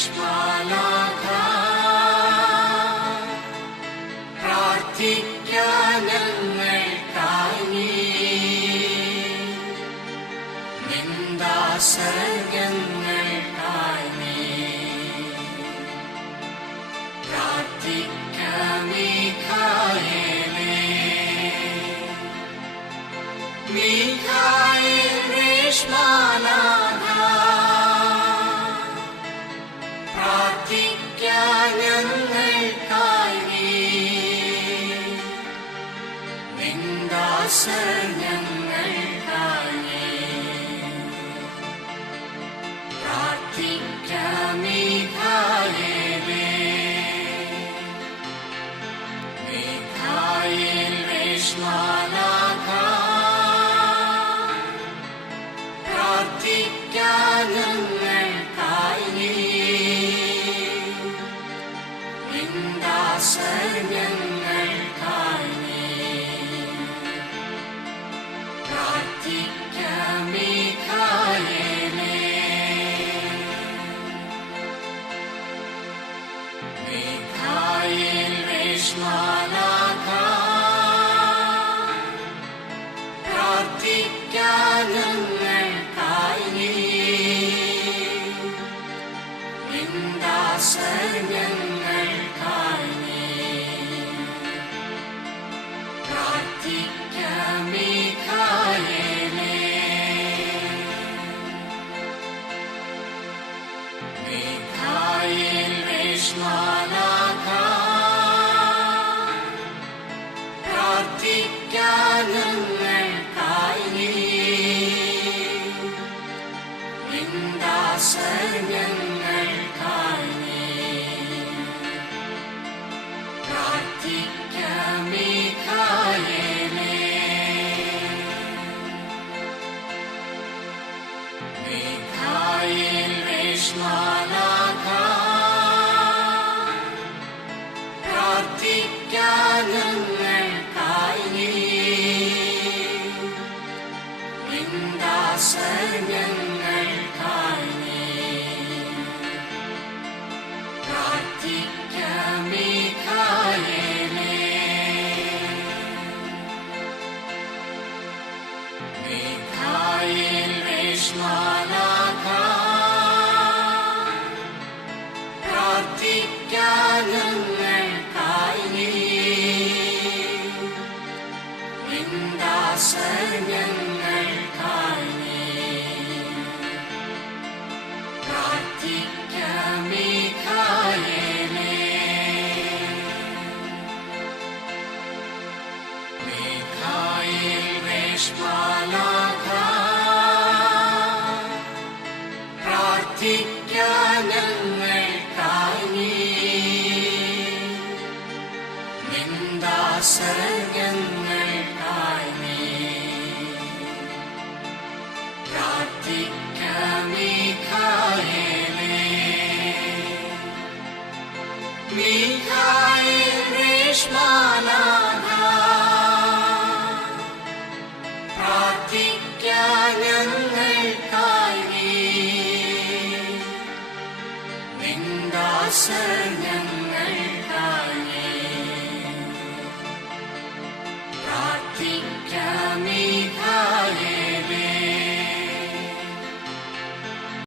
രേഷ്മാലാഖ പ്രാർത്ഥിക്കാൻ ഞങ്ങൾക്കായി നീ നിന്ദാസൻ ഞങ്ങൾക്കായി നീ പ്രാർത്ഥിക്കാം മീഖായേലേ മീഖായേൽ രേഷ്മാലാഖ പ്രാർത്ഥിക്കാൻ ഞങ്ങൾക്കായി നീ നിന്ദാസൻ ഞങ്ങൾക്കായി നീ പ്രാർത്ഥിക്കാം മീഖായേലേ മീഖായേൽ രേഷ്മാലാഖ പ്രാർത്ഥിക്കാൻ ഞങ്ങൾക്കായി നീ നിന്ദാസൻ ഞങ്ങൾക്കായി നീ പ്രാർത്ഥിക്കാം മീഖായേലേ മീഖായേൽ രേഷ്മാലാഖ പ്രാർത്ഥിക്കാൻ ഞങ്ങൾക്കായി നീ നിന്ദാസൻ ഞങ്ങൾക്കായി നീ പ്രാർത്ഥിക്കാം മീഖായേലേ മീഖായേൽ രേഷ്മാലാഖ പ്രാർത്ഥിക്കാൻ ഞങ്ങൾക്കായി നീ നിന്ദാസൻ ഞങ്ങൾക്കായി നീ പ്രാർത്ഥിക്കാം മീഖായേലേ മീഖായേൽ രേഷ്മാലാഖ പ്രാർത്ഥിക്കാൻ ഞങ്ങൾക്കായി നീ നിന്ദാസൻ ഞങ്ങൾക്കായി നീ പ്രാർത്ഥിക്കാം മീഖായേലേ മീഖായേൽ രേഷ്മാലാഖ പ്രാർത്ഥിക്കാൻ ഞങ്ങൾക്കായി നീ നിന്ദാസൻ ഞങ്ങൾക്കായി നീ പ്രാർത്ഥിക്കാം മീഖായേലേ മീഖായേൽ രേഷ്മാലാഖ പ്രാർത്ഥിക്കാൻ ഞങ്ങൾക്കായി നീ നിന്ദാസൻ ഞങ്ങൾക്കായി നീ പ്രാർത്ഥിക്കാം മീഖായേലേ മീഖായേൽ രേഷ്മാലാഖ